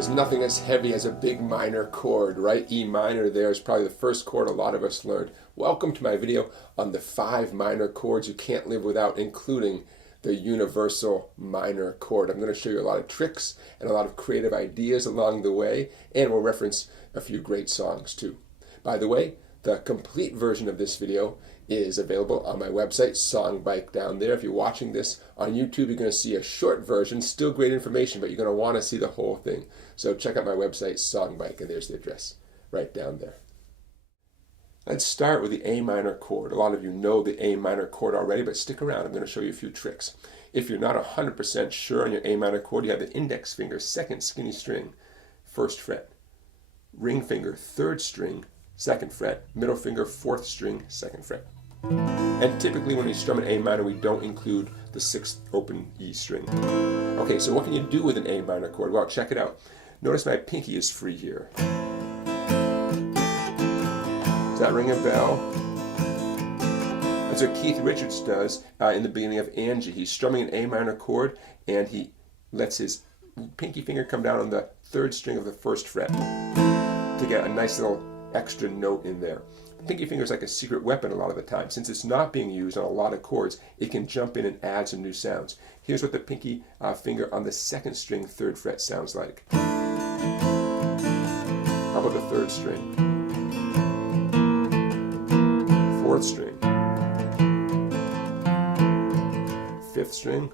There's nothing as heavy as a big minor chord, right? E minor there is probably the first chord a lot of us learned. Welcome to my video on the 5 minor chords you can't live without, including the Universal Minor Chord. I'm going to show you a lot of tricks and a lot of creative ideas along the way, and we'll reference a few great songs too. By the way, the complete version of this video is available on my website, Songbike, down there. If you're watching this on YouTube, you're going to see a short version, still great information, but you're going to want to see the whole thing. So check out my website, Songbike, and there's the address right down there. Let's start with the A minor chord. A lot of you know the A minor chord already, but stick around. I'm going to show you a few tricks. If you're not 100% sure on your A minor chord, you have the index finger, 2nd skinny string, 1st fret. Ring finger, 3rd string, 2nd fret. Middle finger, 4th string, 2nd fret. And typically when we strum an A minor, we don't include the 6th open E string. Okay, so what can you do with an A minor chord? Well, check it out. Notice my pinky is free here. Does that ring a bell? That's what Keith Richards does in the beginning of Angie. He's strumming an A minor chord and he lets his pinky finger come down on the 3rd string of the 1st fret to get a nice little extra note in there. The pinky finger is like a secret weapon a lot of the time. Since it's not being used on a lot of chords, it can jump in and add some new sounds. Here's what the pinky finger on the 2nd string, 3rd fret sounds like. How about the 3rd string? 4th string? 5th string?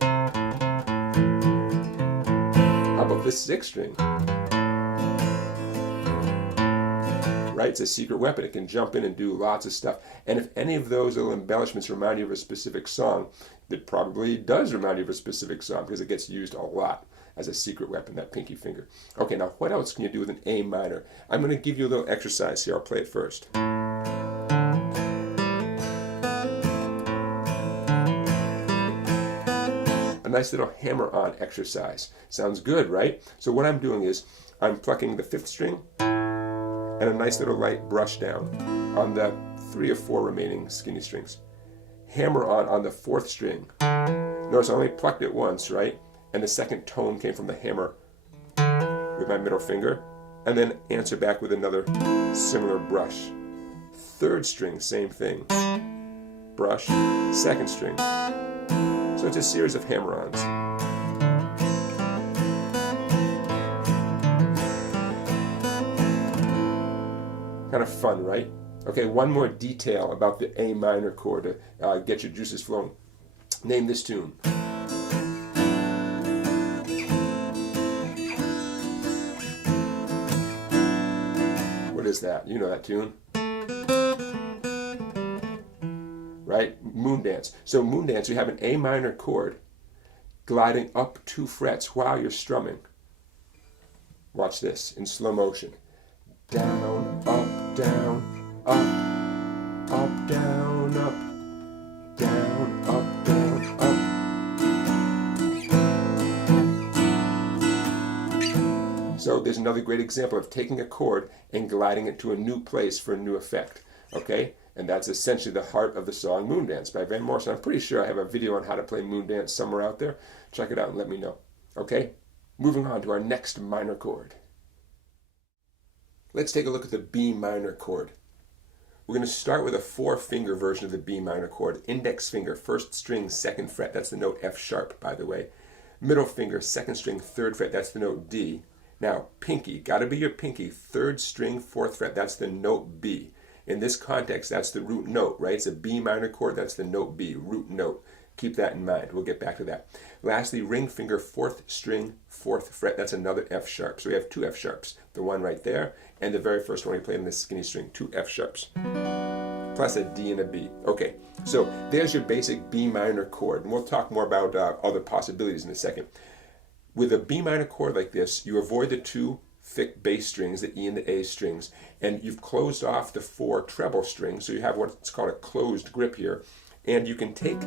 How about the 6th string? Right? It's a secret weapon. It can jump in and do lots of stuff. And if any of those little embellishments remind you of a specific song, it probably does remind you of a specific song because it gets used a lot as a secret weapon, that pinky finger. Okay, now what else can you do with an A minor? I'm going to give you a little exercise here. I'll play it first. A nice little hammer-on exercise. Sounds good, right? So what I'm doing is I'm plucking the 5th string and a nice little light brush down on the 3 or 4 remaining skinny strings. Hammer on the 4th string. Notice I only plucked it once, right? And the 2nd tone came from the hammer with my middle finger. And then answer back with another similar brush. 3rd string, same thing. Brush, 2nd string. So it's a series of hammer-ons. Kind of fun, right? Okay, one more detail about the A minor chord to get your juices flowing. Name this tune. What is that? You know that tune. Right? Moon Dance. So Moon Dance, you have an A minor chord gliding up 2 frets while you're strumming. Watch this in slow motion. Down, up, down, up, up, down, up, down, up, down, up. So there's another great example of taking a chord and gliding it to a new place for a new effect. Okay? And that's essentially the heart of the song Moon Dance by Van Morrison. I'm pretty sure I have a video on how to play Moon Dance somewhere out there. Check it out and let me know. Okay? Moving on to our next minor chord. Let's take a look at the B minor chord. We're going to start with a 4-finger version of the B minor chord. Index finger, 1st string, 2nd fret. That's the note F sharp, by the way. Middle finger, 2nd string, 3rd fret. That's the note D. Now, pinky, got to be your pinky. 3rd string, 4th fret. That's the note B. In this context, that's the root note, right? It's a B minor chord. That's the note B, root note. Keep that in mind. We'll get back to that. Lastly, ring finger, 4th string, 4th fret. That's another F sharp. So we have 2 F sharps. The one right there, and the very first one we played in this skinny string, 2 F sharps. Plus a D and a B. Okay, so there's your basic B minor chord. And we'll talk more about other possibilities in a second. With a B minor chord like this, you avoid the 2 thick bass strings, the E and the A strings, and you've closed off the 4 treble strings, so you have what's called a closed grip here. And you can take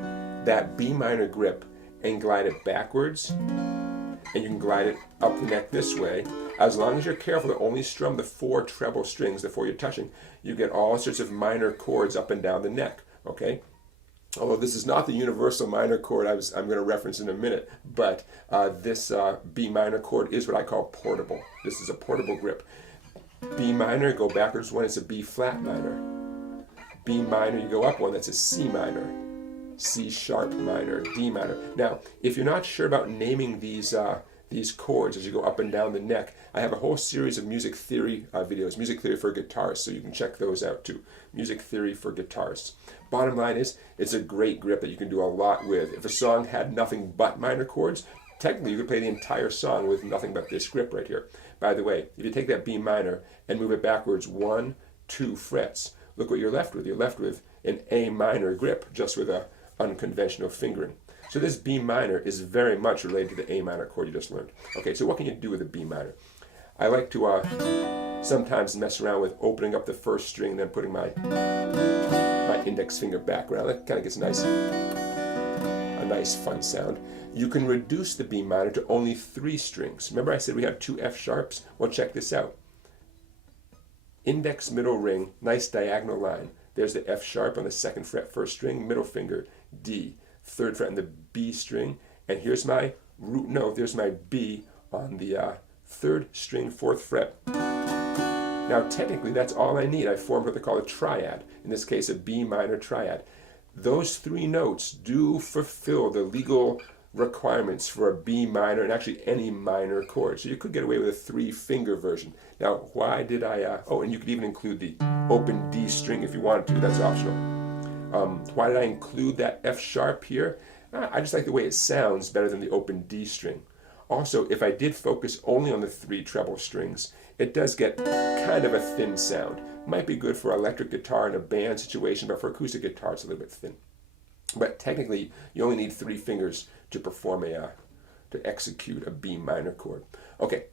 that B minor grip and glide it backwards, and you can glide it up the neck this way. As long as you're careful to only strum the 4 treble strings, the 4 you're touching, you get all sorts of minor chords up and down the neck, okay? Although this is not the universal minor chord I'm going to reference in a minute, but this B minor chord is what I call portable. This is a portable grip. B minor, go backwards one, it's a B flat minor. B minor, you go up one, that's a C minor. C sharp minor, D minor. Now, if you're not sure about naming these chords as you go up and down the neck, I have a whole series of music theory videos, music theory for guitars, so you can check those out too. Music theory for guitars. Bottom line is, it's a great grip that you can do a lot with. If a song had nothing but minor chords, technically you could play the entire song with nothing but this grip right here. By the way, if you take that B minor and move it backwards 1, 2 frets, look what you're left with. You're left with an A minor grip, just with a unconventional fingering. So this B minor is very much related to the A minor chord you just learned. Okay, so what can you do with a B minor? I like to sometimes mess around with opening up the first string, then putting my index finger back around. That kind of gets a nice fun sound. You can reduce the B minor to only 3 strings. Remember I said we have 2 F sharps? Well, check this out. Index, middle ring, nice diagonal line. There's the F sharp on the 2nd fret, 1st string, middle finger, D, 3rd fret on the B string, and here's my root note, there's my B on the 3rd string, 4th fret. Now technically that's all I need. I formed what they call a triad, in this case a B minor triad. Those 3 notes do fulfill the legal requirements for a B minor and actually any minor chord. So you could get away with a 3-finger version. Now why did I, oh, and you could even include the open D string if you wanted to, that's optional. Why did I include that F sharp here? I just like the way it sounds better than the open D string. Also, if I did focus only on the 3 treble strings, it does get kind of a thin sound. Might be good for electric guitar in a band situation, but for acoustic guitar it's a little bit thin. But technically, you only need 3 fingers to perform to execute a B minor chord. Okay,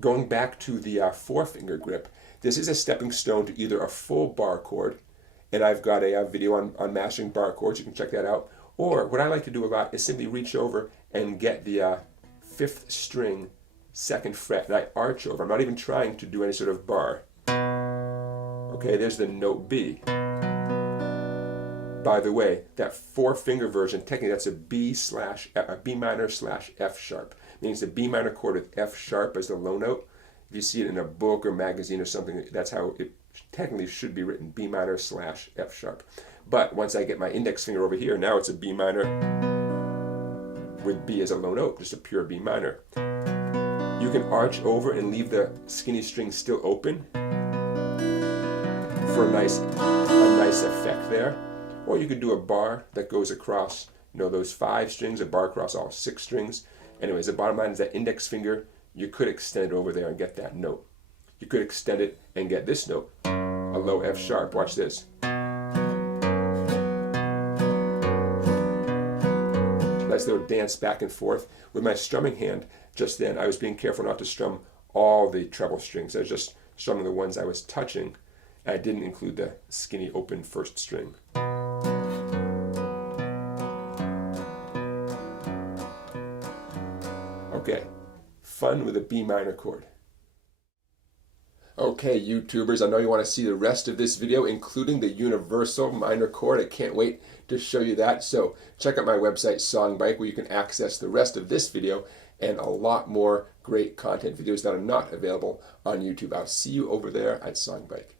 going back to the 4-finger grip, this is a stepping stone to either a full bar chord, and I've got a video on mastering bar chords, you can check that out, or what I like to do a lot is simply reach over and get the 5th string, 2nd fret, and I arch over. I'm not even trying to do any sort of bar. Okay, there's the note B. By the way, that 4-finger version, technically that's a B minor / F sharp. Means the B minor chord with F sharp as the low note. If you see it in a book or magazine or something, that's how it technically should be written, B minor / F sharp. But once I get my index finger over here, now it's a B minor with B as a low note, just a pure B minor. You can arch over and leave the skinny string still open for a nice effect there. Or you could do a bar that goes across, those 5 strings, a bar across all 6 strings. Anyways, the bottom line is that index finger, you could extend it over there and get that note. You could extend it and get this note, a low F sharp. Watch this. Nice little dance back and forth. With my strumming hand just then, I was being careful not to strum all the treble strings. I was just strumming the ones I was touching. I didn't include the skinny open 1st string. Okay, fun with a B minor chord. Okay, YouTubers, I know you want to see the rest of this video, including the Universal Minor Chord. I can't wait to show you that. So check out my website, Songbike, where you can access the rest of this video and a lot more great content videos that are not available on YouTube. I'll see you over there at Songbike.